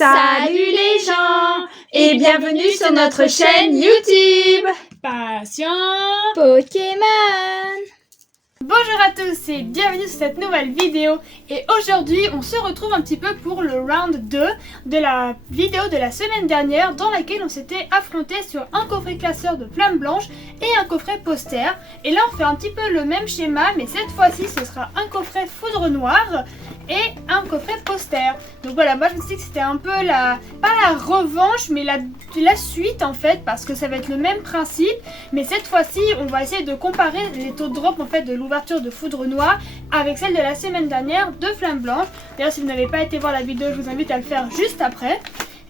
Salut les gens et bienvenue sur notre chaîne YouTube Passion Pokémon. Bonjour à tous et bienvenue sur cette nouvelle vidéo. Et aujourd'hui on se retrouve un petit peu pour le round 2 de la vidéo de la semaine dernière, dans laquelle on s'était affronté sur un coffret classeur de flamme blanche et un coffret poster. Et là on fait un petit peu le même schéma, mais cette fois-ci ce sera un coffret foudre noire et un coffret poster. Donc voilà, moi je me suis dit que c'était un peu pas la revanche, mais la suite en fait, parce que ça va être le même principe, mais cette fois-ci on va essayer de comparer les taux de drop en fait de l'ouverture de foudre noire avec celle de la semaine dernière de flamme blanche. D'ailleurs si vous n'avez pas été voir la vidéo, je vous invite à le faire juste après,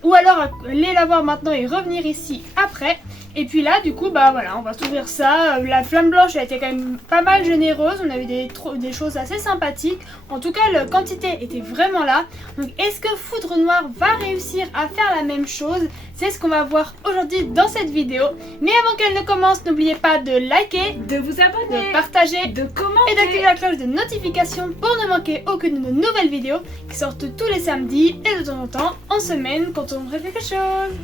ou alors aller la voir maintenant et revenir ici après. Et puis là du coup bah voilà, on va s'ouvrir ça. La flamme blanche a été quand même pas mal généreuse, on a eu des choses assez sympathiques. En tout cas la quantité était vraiment là. Donc est-ce que foudre noire va réussir à faire la même chose? C'est ce qu'on va voir aujourd'hui dans cette vidéo. Mais avant qu'elle ne commence, n'oubliez pas de liker, De vous abonner, de partager de commenter et d'activer la cloche de notification pour ne manquer aucune de nos nouvelles vidéos qui sortent tous les samedis et de temps en temps en semaine quand on ferait quelque chose.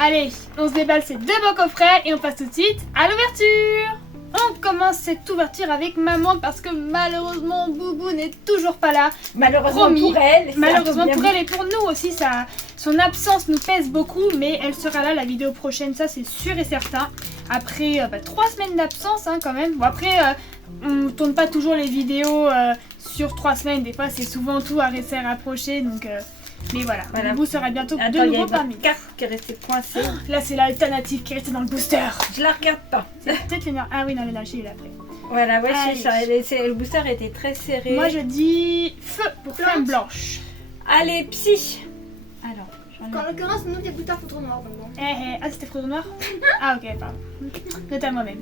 Allez, on se déballe ces deux beaux coffrets et on passe tout de suite à l'ouverture. On commence cette ouverture avec maman parce que malheureusement Boubou n'est toujours pas là. Malheureusement Promis. pour elle. Malheureusement pour elle et pour nous aussi, son absence nous pèse beaucoup, mais elle sera là la vidéo prochaine, ça c'est sûr et certain. Après 3 semaines d'absence quand même. Bon après, on tourne pas toujours les vidéos sur 3 semaines, des fois c'est souvent tout à rester rapproché, donc... mais voilà, vous sera bientôt de nouveau parmi nous. Carte qui est restée coincée. Là c'est l'alternative qui est restée dans le booster. Je la regarde pas. C'est peut-être les... Ah oui, non, elle est lâchée après. Voilà, ouais, Allez. c'est ça. Le booster était très serré. Moi je dis feu pour flamme blanche. Allez, psy. Alors, En l'occurrence, nous des boosters foudre noire. Donc bon. Ah c'était foudre noire. Ah ok, pardon. Note à moi-même.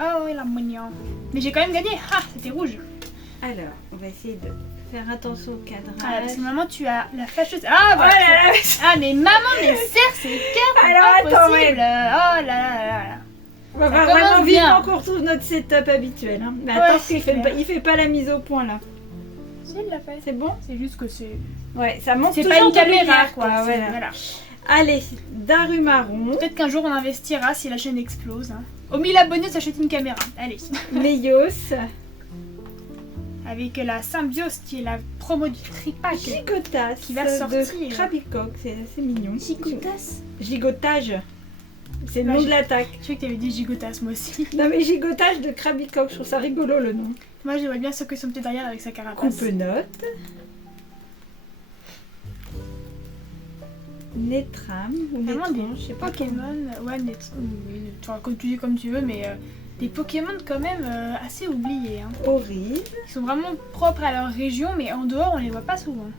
Oh oui, la mignon. Mais j'ai quand même gagné. Ah, c'était rouge. Alors, on va essayer de faire attention au cadrage. Ah, parce que maman, tu as la fâcheuse. Ah, voilà. Oh là là. Ah, mais maman, mais serre ses cartes. Alors, C'est pas attends, possible. ouais. Oh là là là là. On va Ça voir commence vraiment bien. vite qu'on retrouve notre setup habituel. Hein. Mais Ouais, attends, c'est il fait pas la mise au point là. Si, elle l'a fait. C'est bon? C'est juste que c'est. Ouais, ça monte C'est toujours pas une de caméra, lumière, quoi. quoi. c'est- Voilà. Voilà. Allez, Darumarron, Peut-être qu'un jour on investira si la chaîne explose. Au 1000 abonnés, on s'achète une caméra. Allez. Meios, Avec la symbiose qui est la promo du tripack. Gigotas Qui va sortir. de Krabicock, c'est assez mignon. Gigotas. Gigotage, c'est le Ouais, nom je- de l'attaque. Je sais que t'avais dit gigotas, moi aussi. Non mais Gigotage de Krabicock, je trouve ça rigolo le nom. Moi, je vois bien ce que son petit derrière avec sa carapace. Coupe-note. Netram ou Vraiment Netron, je sais pas. Pokémon, ouais, comme tu dis comme tu veux, mais des Pokémon quand même assez oubliés. Hein. Horrible. Ils sont vraiment propres à leur région, mais en dehors, on les voit pas souvent.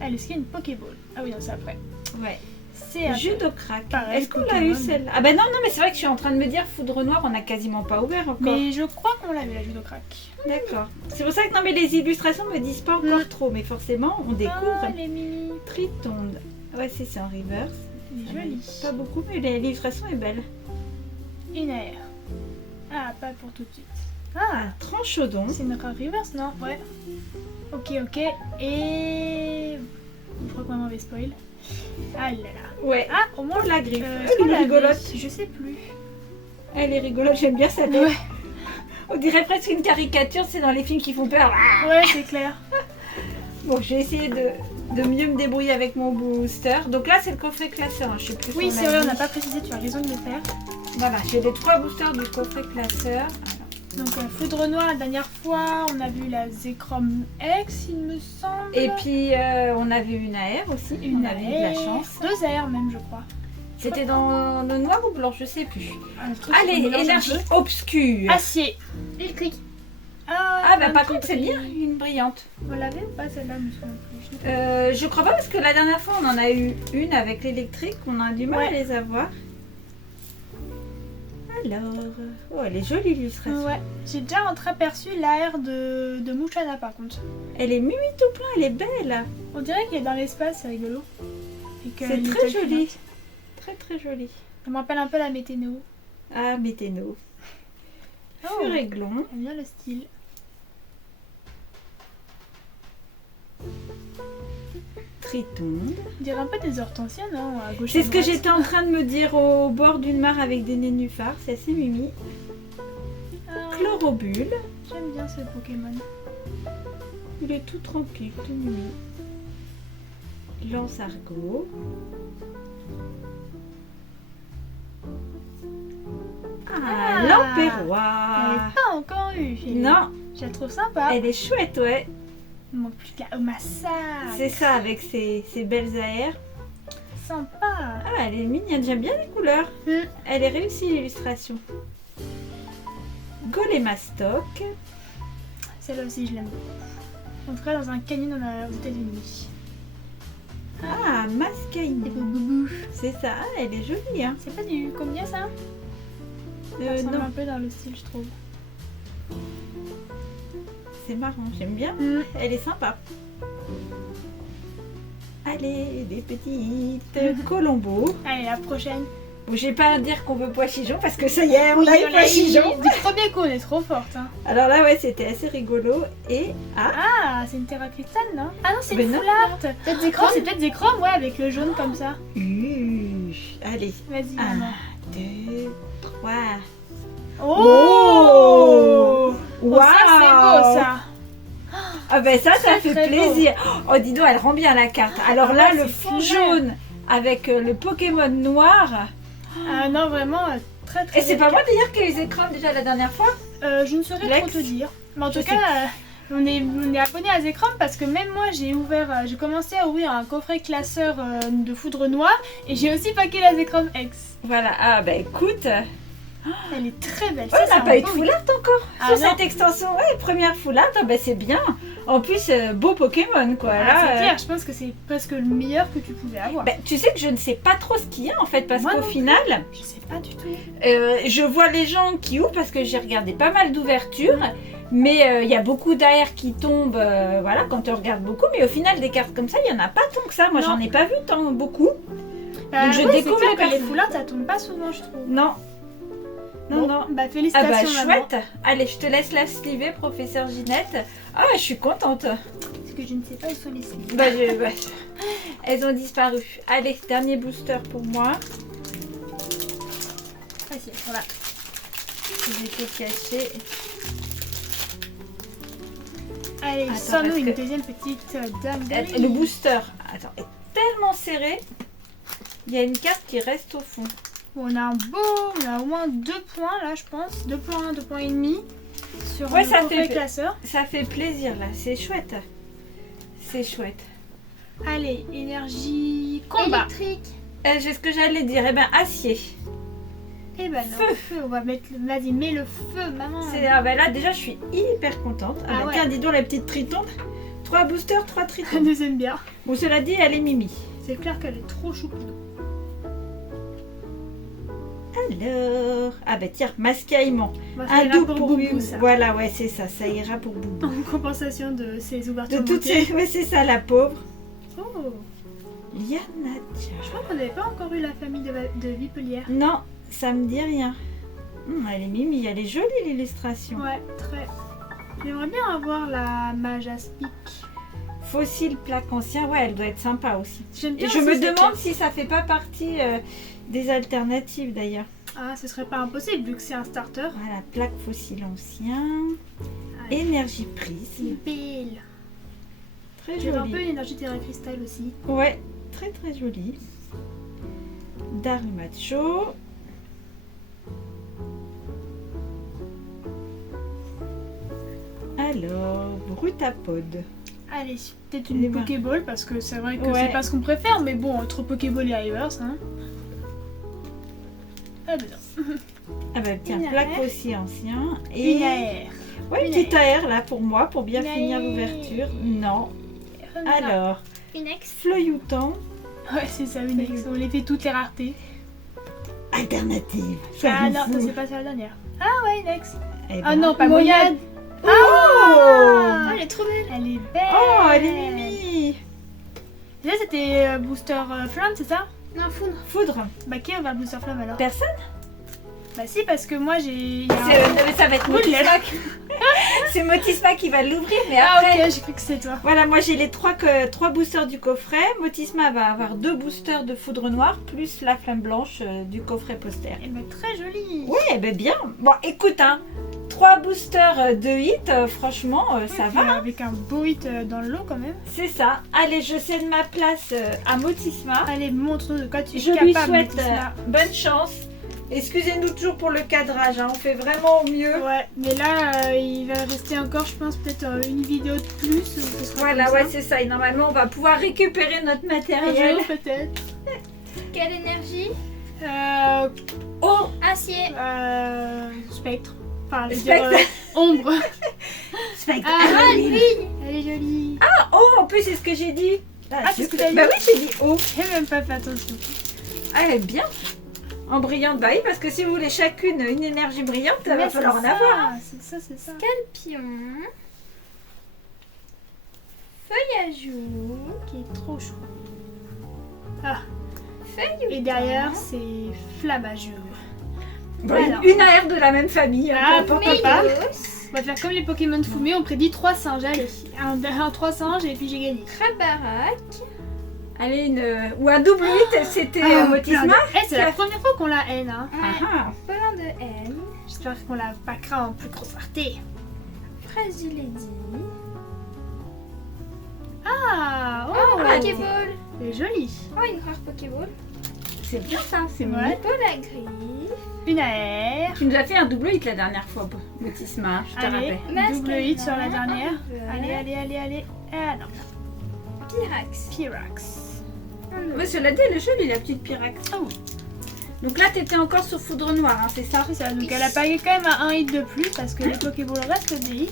Allez, est-ce qu'il y a une Pokéball? Ah oui, non, c'est après. Ouais. C'est après. Judocrack. Pareil, Est-ce qu'on l'a Pokémon. eu celle-là? Ah bah non, mais c'est vrai que je suis en train de me dire Foudre Noire, on n'a quasiment pas ouvert encore. Mais je crois qu'on l'avait, la Judocrack. D'accord. C'est pour ça que non, mais les illustrations me disent pas encore trop, mais forcément, on découvre. Ah, les mini. Tritonde. Ouais, c'est en reverse. Elle est jolie. Pas beaucoup, mais l'illustration est belle. Une air. Ah, pas pour tout de suite. Ah, Tranchodon. C'est une rare reverse, non? Ouais. Ok, ok. Et. Je crois qu'on m'avait spoil. Ah là là. Ouais. Ah, au moins Oh, la griffe. est-ce Elle qu'on est l'avait? rigolote. Je sais plus. Elle est rigolote, j'aime bien sa tête. Ouais, On dirait presque une caricature, c'est dans les films qui font peur. ouais, c'est clair. Bon, je vais essayer de mieux me débrouiller avec mon booster. Donc là, c'est le coffret classeur. Hein. Je sais plus. Oui, si c'est vrai, on dit. n'a pas précisé, tu as raison de le faire. Voilà, j'ai les 3 boosters du coffret classeur. Donc, Foudre Noire, la dernière fois, on a vu la Zekrom X, il me semble. Et puis, on avait une AR aussi. une on avait eu de la chance. 2 airs même, je crois. C'était dans le noir ou blanc, je sais plus. Un truc Allez, qu'on mélange un énergie peu. obscure. Acier. Électrique. Ah bah un par truc contre c'est bien, gris. une brillante. On l'avait ou pas celle-là, je me souviens plus. Je crois pas parce que la dernière fois on en a eu une avec l'électrique, on a du mal Ouais. à les avoir. Alors, oh elle est jolie l'illustration. Ouais, j'ai déjà entreaperçu l'AR de Mouchana par contre. Elle est mimi tout plein, elle est belle. On dirait qu'il est dans l'espace, c'est rigolo. Et que C'est il très est joli. Très très joli. Ça me rappelle un peu la météno. Ah, Météno. Oh. Furéglon. J'aime bien le style. Tritonde. On dirait un peu des hortensias, non? À gauche C'est et ce que droite. j'étais en train de me dire au bord d'une mare avec des nénuphars. C'est assez mimi. Ah, Chlorobule. j'aime bien ce Pokémon. Il est tout tranquille, tout mimi. Lance-argot. Ah, Elle l'Empérois. n'est pas encore eu. Non, Je la trouve sympa. elle est chouette, ouais. Mon plus qu'à massage. C'est ça, avec ses belles aères. Sympa. Ah, elle est mignonne, j'aime bien les couleurs. Hmm. Elle est réussie, l'illustration. Golémastoc. Celle-là aussi, je l'aime beaucoup. En tout cas, dans un canyon aux États-Unis. Ah, Des Mascaïno. beaux boubous. C'est ça, ah, elle est jolie, hein. C'est pas du combien ça? Ça ressemble Non, un peu dans le style, je trouve. c'est marrant, j'aime bien. Elle est sympa. Allez, des petites Colombo. Allez, la prochaine. Bon, j'ai pas à dire qu'on veut pois chichon parce que ça y est, on a eu on pois l'a eu. chichon. Du premier coup, on est trop forte. Hein. Alors là, ouais, c'était assez rigolo. Et Ah, c'est une terre à cristal, non? Ah non, c'est Mais une non. foularte. Peut-être des chromes, c'est peut-être des chromes, ouais, avec le jaune comme ça. allez, Vas-y, 1, maman. 2, 3. Oh, Waouh! Ça, c'est beau, ça. Ah ben ça Très, fait très plaisir. Oh, dis donc, elle rend bien la carte. Alors là, Ah, le c'est fond clair. jaune avec le Pokémon noir. Ah non, vraiment, très très Et c'est belle pas moi d'ailleurs qui ai eu les écrans déjà la dernière fois. Je ne saurais Lex. trop te dire. Mais en Je tout sais. cas, on est abonné à Zekrom parce que même moi j'ai commencé à ouvrir un coffret classeur de foudre noire et j'ai aussi paqué la Zekrom X. Voilà, ah ben écoute, Elle est très belle. on Ça, c'est n'a un pas eu de beau- foulard encore Ah sur non. cette extension. Ouais, première foulard, ah ben c'est bien. En plus, beau Pokémon quoi. Ah, Là, c'est clair, je pense que c'est presque le meilleur que tu pouvais avoir. ben, tu sais que je ne sais pas trop ce qu'il y a en fait parce Moi qu'au non final, Je sais pas du tout. je vois les gens qui ouvrent parce que j'ai regardé pas mal d'ouvertures. Mais il y a beaucoup d'air qui tombent, voilà, quand on regarde beaucoup. Mais au final, des cartes comme ça, il n'y en a pas tant que ça. Moi, Non. j'en ai pas vu tant beaucoup. Donc, je ouais, découvre c'est clair les que les personnes. foulards ça tombe pas souvent, je trouve. Non. Non, Bon, non. Bah Ah félicitations bah maman. chouette. Allez, je te laisse la sliver, professeur Ginette. Ah, je suis contente. Parce que je ne sais pas où sont les sleeves. Bah, elles ont disparu. Allez, dernier booster pour moi. Facile, voilà. Je vais te cacher. Allez, Attends, sors-nous parce une que- deuxième petite dame. Le booster, attends, est tellement serré. Il y a une carte qui reste au fond. Bon, on a au moins 2 points là, je pense. 2 points, 2 points et demi. Sur Ouais, le ça coffret fait- classeur. Ça fait plaisir là, c'est chouette. C'est chouette. Allez, énergie combat. Électrique. C'est ce que j'allais dire. Eh ben, acier. Et ben non, Feu. feu. On va mettre. Vas-y, mets le feu, maman. Ah ben là, déjà, je suis hyper contente. Ah, Ah bah, ouais. tiens, dis donc, la petite tritonde. 3 boosters, 3 On tritondes. nous aime bien. Bon, cela dit, elle est mimi. C'est clair qu'elle est trop choupie. Alors, ah ben tiens, mascaillement. Bon, ça Un ira double pour Boubou, Boubou. ça. Voilà, ouais, c'est ça, ça ira pour Boubou. En compensation de ses ouvertures De toutes manquées. ces... Ouais, c'est ça, la pauvre. Oh, Lianatia. je crois qu'on n'avait pas encore eu la famille de Vipelière. Non, ça me dit rien. Elle est mimi, elle est jolie l'illustration. Ouais, très. J'aimerais bien avoir la Majaspic. Fossile plaque ancien, ouais, elle doit être sympa aussi. J'aime Et bien je aussi me cette demande carte. si ça fait pas partie des alternatives d'ailleurs. Ah, ce serait pas impossible vu que c'est un starter. Voilà, plaque fossile ancien. Allez. Énergie prise. C'est belle. Très J'ai un peu jolie. une énergie terra cristal aussi. Ouais, très très jolie. Darumacho. Alors, Brutapod. Allez, peut-être Eh une ben. Pokéball parce que c'est vrai que Ouais. c'est pas ce qu'on préfère, mais bon, entre Pokéball et Ivers, hein. Ah ben non. Ah bah tiens, Une plaque AR. fossile ancien. Et Une AR. ouais, une Une petite AR là pour moi, pour bien Une finir AR. l'ouverture. Non. Alors, Une ex. Floyoutan. Ouais, c'est ça, une ex. On les fait toutes les raretés. Alternative. Ah non, Choisissez-vous. ça c'est pas ça la dernière. Ah ouais, une ex. Eh ben. Ah non, pas Moyade. Moyade. Oh, Oh, elle est trop belle. Elle est belle. oh, elle est mimi. Là, c'était Booster Flamme, c'est ça? Non, foudre. Foudre. Bah, qui va Booster Flamme alors? Personne. Bah, si, parce que moi j'ai. il y a un- Mais ça va être Oula. Motismac. c'est Motisma qui va l'ouvrir, mais Ah après... ok, j'ai cru que c'est toi. Voilà, moi j'ai les trois boosters du coffret. Motisma va avoir 2 boosters de foudre noire, plus la flamme blanche du coffret poster. Elle est très jolie. Ouais, ben bien. Bon, écoute, 3 boosters de hit, franchement, ça Puis, va. avec un beau hit dans le lot quand même. C'est ça. Allez, je cède ma place à Motisma. Allez, montre-nous de quoi tu es Je capable. lui souhaite Motisma. bonne chance. Excusez-nous toujours pour le cadrage, on fait vraiment au mieux. Ouais, mais là, il va rester encore, je pense, peut-être une vidéo de plus. Ou ce sera Voilà, comme ouais, ça. c'est ça. Et normalement, on va pouvoir récupérer notre Un matériel. jour, peut-être. Quelle énergie? Oh, Acier. Spectre. Enfin, je veux Spectre. dire, ombre. spectre. Ah, lui. Elle est jolie. Oh, en plus, c'est ce que j'ai dit. c'est ce que t'as dit. Bah oui, j'ai dit oh. J'ai même pas fait attention. Ah, elle est bien. En brillante, bah oui, parce que si vous voulez chacune une énergie brillante, il va Mais falloir c'est en avoir. C'est ça, c'est ça. Pion. Feuille à jour. Qui est trop chou. Feuille Et derrière, c'est flamme à jour. Bon, Alors. une AR de la même famille. Ah, pourquoi pas. Mélos. On va faire comme les Pokémon de Fumé, on prédit 3 singes. Allez, un 3 singes et puis j'ai gagné. Crabarac. Allez, ou un double 8, c'était Motisma. C'est la première fois qu'on la haine. Hein. Ouais. Ah, Plein de haine. J'espère qu'on la packera en plus grosse rareté. Fragile Lady. Ah, oh, Oh, Pokéball. c'est joli. Oh, une rare Pokéball. c'est bien ça, c'est Ouais. mignon. Polagriff. Une AR. Tu nous as fait un double hit la dernière fois, Motisma, je te Allez, rappelle. double hit sur la dernière. Allez. Allez. Ah non, Pyrax. Pyrax. Ouais, cela dit, le jeu, il a la petite Pyrax. Ah oui. Donc là, t'étais encore sur Foudre Noire, hein, c'est ça? C'est ça, donc elle a payé quand même un hit de plus parce que les Pokéballs restent des hits.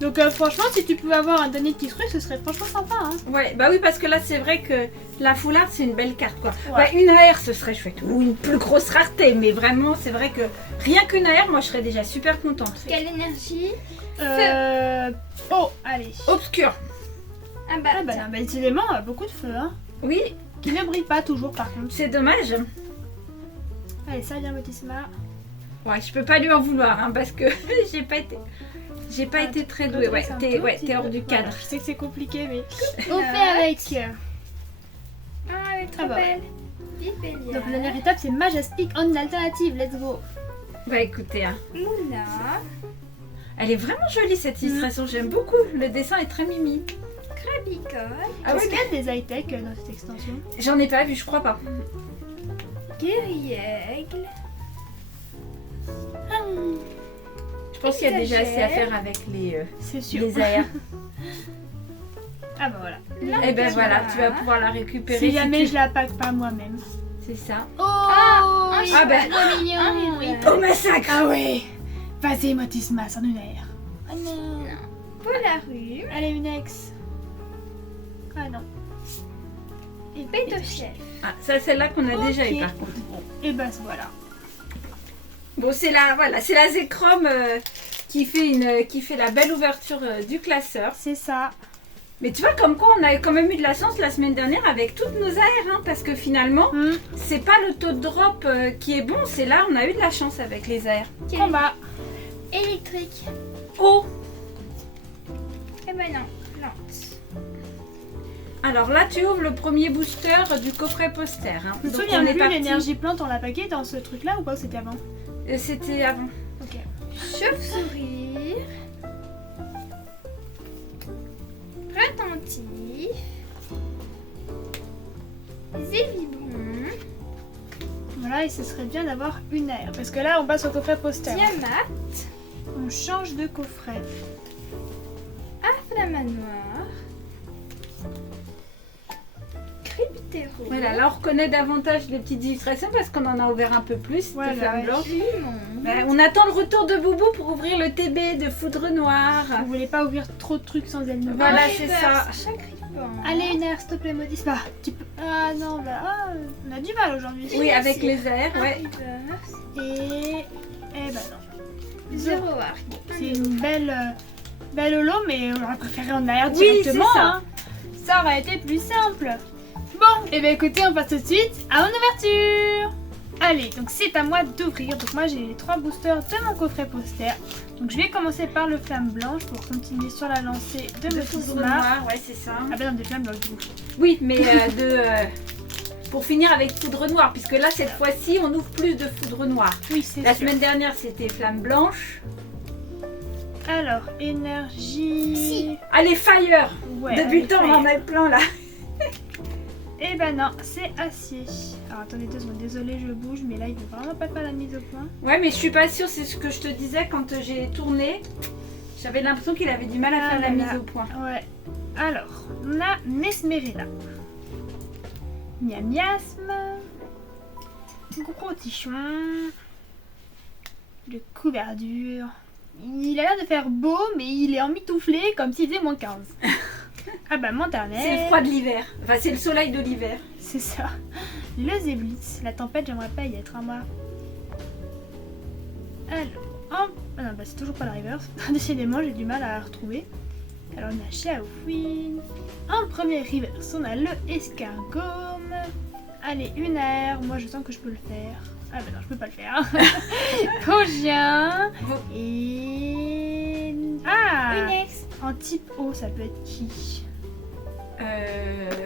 Donc franchement, si tu pouvais avoir un dernier petit truc, ce serait franchement sympa. Hein. Ouais, bah oui, parce que là, c'est vrai que la foulard, c'est une belle carte, quoi. Ouais. Ouais, une AR, ce serait chouette. Ou une plus grosse rareté, mais vraiment, c'est vrai que rien qu'une AR, moi, je serais déjà super contente. Quelle énergie? Oh, allez. Obscur. Ah bah, Ah bah, tiens. décidément, beaucoup de feu, hein. Oui, Qui ne brille pas toujours par contre. c'est dommage. Allez, ça vient Motisma. Ouais, je peux pas lui en vouloir, hein, parce que j'ai pas été très douée. Ouais, t'es hors du cadre. Je sais que c'est compliqué, mais On on fait avec. Ah, elle est trop Ah bah. belle. Vipelia. Donc la dernière étape, c'est Majestic en alternative. Let's go. Bah écoutez, hein, Mouna. elle est vraiment jolie cette illustration, j'aime beaucoup. Le dessin est très mimi. Crabicole. Ah Est-ce ouais, qu'il y a des high-tech dans cette extension? j'en ai pas vu, je crois pas. Guerriègle. Je pense qu'il y a déjà assez à faire avec C'est sûr. les AR. Ah bah voilà. Et ben voilà, tu vas pouvoir la récupérer. Si si jamais tu- je la pack pas moi-même. C'est ça. Oh, un il ah est ben. trop mignon. Un oui. Au massacre. Ah ouais. Vas-y Motisma, sans une air. Oh non. Polaru. Allez une ex. Ah non. Et Pétochef. Ah, ça, celle-là qu'on a déjà eu Ok. par contre. Et bah voilà. Bon, c'est la Zekrom qui fait la belle ouverture du classeur. C'est ça. Mais tu vois, comme quoi on a quand même eu de la chance la semaine dernière avec toutes nos AR, hein, parce que finalement, c'est pas le taux de drop qui est bon, c'est là on a eu de la chance avec les AR. Combat. Électrique. Oh, Eh ben non. Lente. alors là tu ouvres le premier booster du coffret poster. Hein. Je me Donc, souviens on est plus, parti- l'énergie plante, on l'a paqué dans ce truc là ou pas? C'était avant? C'était avant. Ok. Chauve-souris. Retentif. Zélibron. Voilà, et ce serait bien d'avoir une air. Parce que là, on passe au coffret poster. Diamat. On change de coffret. Flamanoir. Cryptéro. Voilà, là on reconnaît davantage les petites illustrations parce qu'on en a ouvert un peu plus Voilà, de flammes ouais. blanches. Limon. Ben, on attend le retour de Boubou pour ouvrir le TB de Foudre Noire. Vous voulez pas ouvrir trop de trucs sans elle. Voilà, Reverse, c'est ça. Chacripant. Allez, une air, s'il te plaît, Modis. Bah, tu peux. Ah non, bah, on a du mal aujourd'hui. Oui, avec les airs, ouais. Reverse. Et bah non. Zéro arc. C'est une belle holo, mais on aurait préféré en air Oui, directement. c'est ça. Hein. Ça aurait été plus simple. Bon, et ben écoutez, on passe tout de suite à mon ouverture. Allez, donc c'est à moi d'ouvrir. Donc moi j'ai les 3 boosters de mon coffret poster. Donc je vais commencer par le flamme blanche pour continuer sur la lancée de De Motisma. foudre noire, ouais, c'est ça. Ah ben non, des flammes blanches du coup. Oui, mais pour finir avec foudre noire, puisque là, cette fois-ci, on ouvre plus de foudre noire. Oui, c'est La sûr. semaine dernière, c'était flamme blanche. Alors, énergie... Si. Allez, fire Ouais, Depuis le allez, temps, on en fire. a plein, là. Eh ben non, c'est acier. Alors attendez 2 secondes, désolé je bouge, mais là il veut vraiment pas faire la mise au point. Ouais, mais je suis pas sûre, c'est ce que je te disais quand j'ai tourné. J'avais l'impression qu'il avait du mal à Ah faire la là mise là. au point. Ouais. Alors, on a Mesmerella. Miasme. Gros tichon. Le couverture. Il a l'air de faire beau, mais il est emmitouflé comme s'il faisait moins 15. Ah bah, Montarnet. C'est le froid de l'hiver. Enfin, c'est le soleil de l'hiver. C'est ça. Le Zeblitz. La tempête, j'aimerais pas y être, hein, moi. Alors, ah non, bah c'est toujours pas la reverse. Décidément, j'ai du mal à la retrouver. Alors, on a Shaofin. En premier reverse, on a le escargome. Allez, une air. Moi, je sens que je peux le faire. Ah bah non, je peux pas le faire. Cogien. Et... Ah Une ex. En type O, ça peut être qui?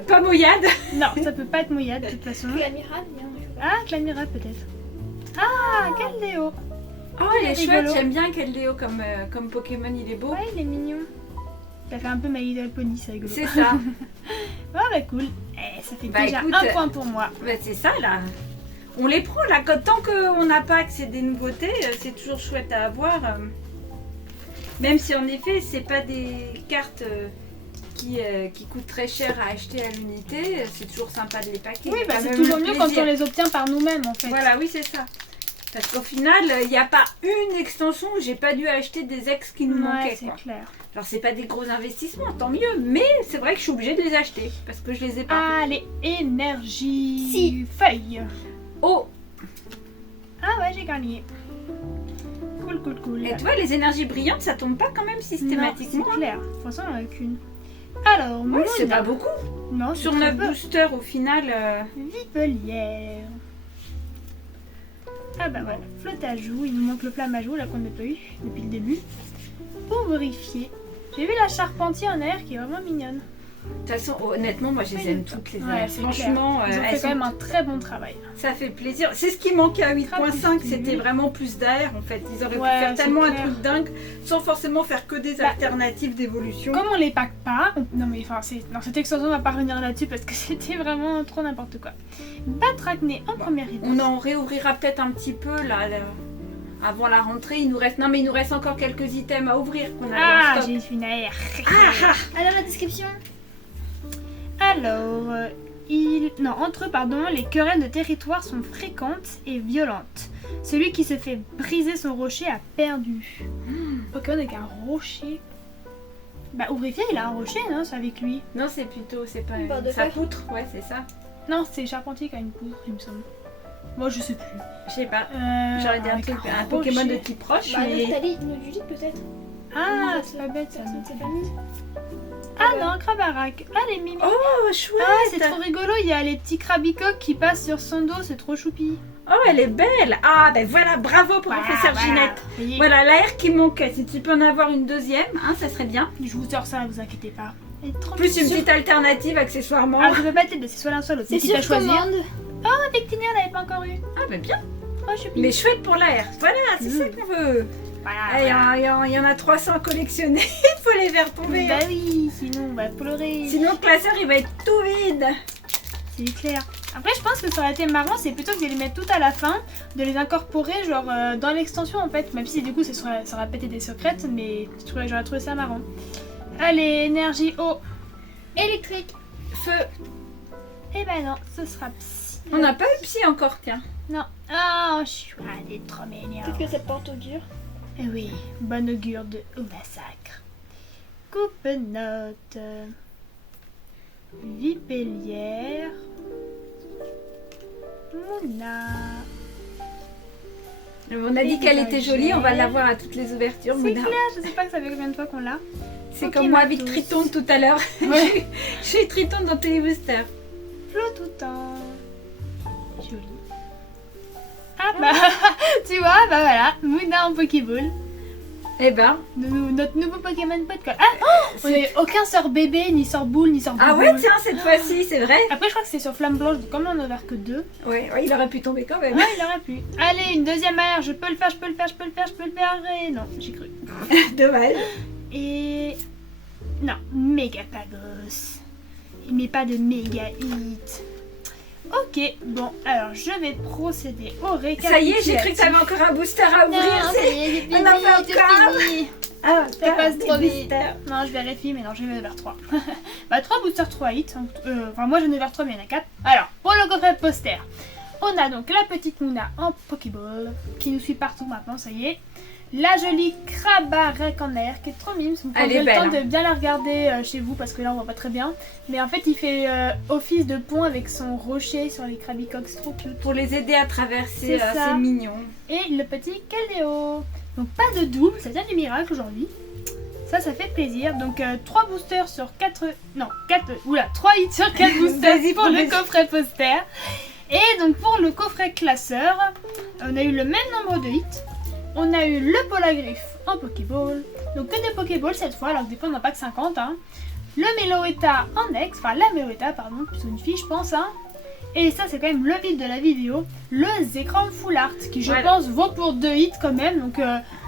Pas mouillade. Non, ça peut pas être Mouillade de toute façon. L'amiral, bien. Ah, Clamira peut-être. Ah, Caldéo. Oh, il est C'est chouette. rigolo. J'aime bien Keldeo comme Pokémon, il est beau. Ouais, il est mignon. Ça fait un peu My Little Pony, c'est rigolo. C'est ça. Ah bah cool. Eh, ça fait Bah, déjà écoute, un point pour moi. Bah, c'est ça, là. On les prend, là. Tant qu'on n'a pas accès des nouveautés, c'est toujours chouette à avoir. Même si, en effet, c'est pas des cartes qui coûtent très cher à acheter à l'unité, c'est toujours sympa de les paquer. Oui, Il y a bah quand c'est même toujours le mieux quand plaisir. on les obtient par nous-mêmes en fait. Voilà, oui, c'est ça. Parce qu'au final, il n'y a pas une extension où j'ai pas dû acheter des ex qui nous Ouais, manquaient. c'est Quoi. clair. Alors, c'est pas des gros investissements, tant mieux, mais c'est vrai que je suis obligée de les acheter parce que je les ai pas. Allez, énergie. Si. Feuille. Oh, Ah ouais, j'ai gagné. Cool, cool, cool. et tu vois, les énergies brillantes, ça tombe pas quand même systématiquement. Non, c'est clair. De toute façon, il n'y en a qu'une. Alors, Ouais, c'est Moon. pas beaucoup. Non, c'est Sur très 9 peu. boosters, au final. Vipelière. Ah bah voilà, flotte à joue, il nous manque le flamme à joue là qu'on n'a pas eu depuis le début. Pour vérifier, j'ai vu la charpentier en air qui est vraiment mignonne. De toute façon, honnêtement, moi, je les Oui, aime toutes les ouais, airs. c'est Franchement, Ils ont elles fait sont- quand même un très bon travail. ça fait plaisir. C'est ce qui manquait à 8.5, plus c'était vite. vraiment plus d'air en fait. Ils auraient Ouais, pu faire c'est tellement un clair. truc dingue sans forcément faire que des Bah, alternatives d'évolution. Comme on les pack pas, non mais enfin dans cette extension on va pas revenir là-dessus parce que c'était vraiment trop n'importe quoi. Batracné en première idée. On en réouvrira peut-être un petit peu là, avant la rentrée. Il nous reste encore quelques items à ouvrir qu'on a Ah, en stock. j'ai une air. Alors la description. Alors, entre eux, les querelles de territoire sont fréquentes et violentes. Celui qui se fait briser son rocher a perdu. Pokémon avec un rocher. Bah, Ouvrifier, il a un rocher, non, c'est avec lui. Non, c'est pas Une barre de sa fer. poutre, ouais, c'est ça. Non, c'est Charpentier qui a une poutre, il me semble. Moi, je sais plus. Je sais pas. J'aurais dit Avec un Pokémon rocher. de type roche, Bah, mais Nostalgie, Nodulite peut-être. Ah, Non, c'est pas bête ça. Personne de sa famille. Ah non, Krabarak. Ah, les mimi. oh chouette. Ah, c'est trop rigolo, il y a les petits crabicoques qui passent sur son dos, c'est trop choupi. Oh, elle est belle. Ah, ben voilà, bravo professeur Ginette. Voyez, Voilà, l'air qui manquait. Si tu peux en avoir une deuxième, hein, ça serait bien. je vous sors ça, vous inquiétez pas. Elle est trop Plus une mignonne. petite alternative accessoirement. Ah, ça peut pas être les deux, c'est soit l'un soit l'autre. C'est si t'as sur choisi. commande. Avec Tigner, on l'avait pas encore eu. Ah, ben bien. Oh, choupi. Mais chouette pour l'air. Voilà, c'est ça qu'on veut. Voilà, Eh, voilà. Il y en a 300 à collectionner. Il faut les faire tomber. Bah oui, sinon on va pleurer. Sinon, le classeur, il va être tout vide. C'est clair. Après, je pense que ça aurait été marrant, c'est plutôt que de les mettre tout à la fin, de les incorporer genre dans l'extension en fait. Même si du coup ça aurait pété des secrètes, mais j'aurais trouvé ça marrant. Allez, énergie eau. Électrique. Feu. Eh ben non, ce sera psy. On n'a pas eu psy encore, tiens. Non. Ah, je suis allée trop mignon. Peut-être que ça porte augure. Eh oui, bon augure de au massacre. Coupe-note. Vipelière. Mouna. On a dit qu'elle était jolie, on va l'avoir à toutes les ouvertures. C'est Mouna. clair, je sais pas que ça fait combien de fois qu'on l'a. C'est Ok, comme moi avec Matos. Triton tout à l'heure. Ouais. Je suis Triton dans tous les boosters. Flot tout le temps. Joli. Ah, bah, tu vois, bah voilà, Mouna en Pokéball. Eh ben. Notre nouveau Pokémon pote quoi. Ah, on n'avait aucun sort bébé, ni sort boule, ni sort boule. Ah ouais, tiens, cette fois-ci, c'est vrai. Après, je crois que c'est sur Flamme Blanche, donc comme on en a ouvert que 2. Ouais, il aurait pu tomber quand même. Ouais, il aurait pu. Allez, une deuxième AR, je peux le faire. Et non, j'ai cru. Dommage. Et. Non, Megapagos. Mais pas de méga hit. Ok, bon, alors je vais procéder au récapitulatif. Ça y est, j'ai cru que t'avais encore un booster à ouvrir. Non, On a fait encore. Ah, ça passe trop vite. boosters. Non, je vérifie, mais non, j'ai ouvert 3. Bah, 3 boosters, 3 hits. Enfin, moi j'en ai ouvert 3, mais il y en a 4. Alors, pour le coffret poster, on a donc la petite Mouna en Pokéball, qui nous suit partout maintenant, ça y est. La jolie Krabarek en air, qui est trop mime. Vous prendrez le temps de bien la regarder chez vous, parce que là on voit pas très bien. Mais en fait, il fait office de pont avec son rocher sur les Krabicox, trop cute. Pour les aider à traverser, C'est ça. c'est mignon. Et le petit Keldeo. Donc pas de double, ça vient du miracle aujourd'hui. Ça fait plaisir. Donc 3 boosters sur 4... Non, 4... Oula, 3 hits sur 4 boosters pour le coffret poster. Et donc pour le coffret classeur, on a eu le même nombre de hits. On a eu le Polagriffe en Pokéball. Donc que des Pokéballs cette fois, alors que des fois on n'a pas que 50. Hein. Le Meloetta en ex, enfin la Meloetta, pardon, plutôt une fille je pense. Hein. Et ça c'est quand même le hit de la vidéo, le Zekrom Full Art, qui je pense vaut pour 2 hits quand même. Donc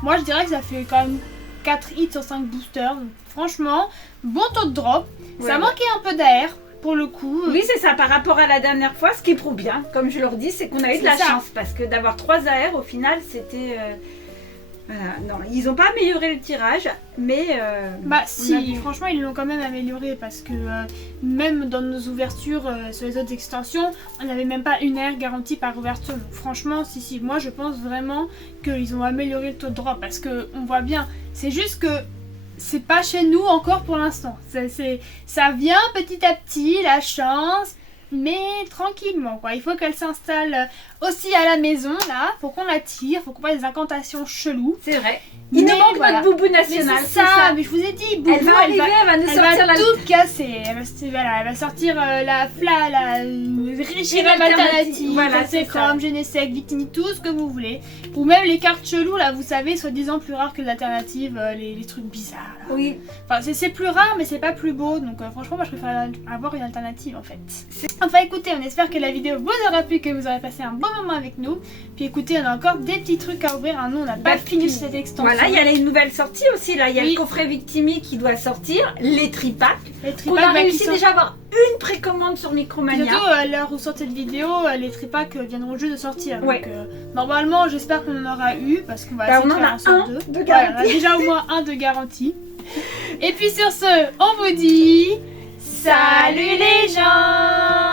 moi je dirais que ça fait quand même 4 hits sur 5 boosters. Donc, franchement, bon taux de drop. Ça manquait un peu d'AR pour le coup. Oui, c'est ça, par rapport à la dernière fois, ce qui prouve bien, comme je leur dis, c'est qu'on a eu de la chance. Parce que d'avoir 3 AR, au final, c'était... Voilà, non, ils n'ont pas amélioré le tirage, mais... bah si, franchement, ils l'ont quand même amélioré parce que même dans nos ouvertures sur les autres extensions, on n'avait même pas une AR garantie par ouverture. Donc franchement, si, moi je pense vraiment qu'ils ont amélioré le taux de drop parce qu'on voit bien, c'est juste que c'est pas chez nous encore pour l'instant. Ça vient petit à petit, la chance... Mais tranquillement quoi, il faut qu'elle s'installe aussi à la maison là, faut qu'on la tire, faut qu'on fasse des incantations cheloues. C'est vrai. Il nous manque notre Boubou national, c'est ça. Mais je vous ai dit, Boubou, elle va arriver, elle va nous sortir la... tout casser. Elle va sortir la Richirem alternative, voilà, c'est Chrome, Genesec, Victini, tout ce que vous voulez. Ou même les cartes cheloues là, vous savez, soi-disant plus rares que l'alternative, les trucs bizarres là. Oui. Enfin, c'est plus rare, mais c'est pas plus beau. Donc franchement, moi je préfère avoir une alternative en fait. Enfin écoutez, on espère que la vidéo vous aura plu, que vous aurez passé un bon moment avec nous. Puis écoutez, on a encore des petits trucs à ouvrir. Nous, on n'a pas fini cette extension. Voilà, il y a les nouvelles sorties aussi. Là, il y a le coffret Victimi qui doit sortir, les tripacks. On a réussi déjà à avoir une précommande sur Micromania. Bientôt, à l'heure où sort cette vidéo, les tripacks viendront juste de sortir. Donc, normalement, j'espère qu'on en aura eu parce qu'on va essayer de faire un deux. De garantie. On a déjà au moins un de garantie. Et puis sur ce, on vous dit salut les gens.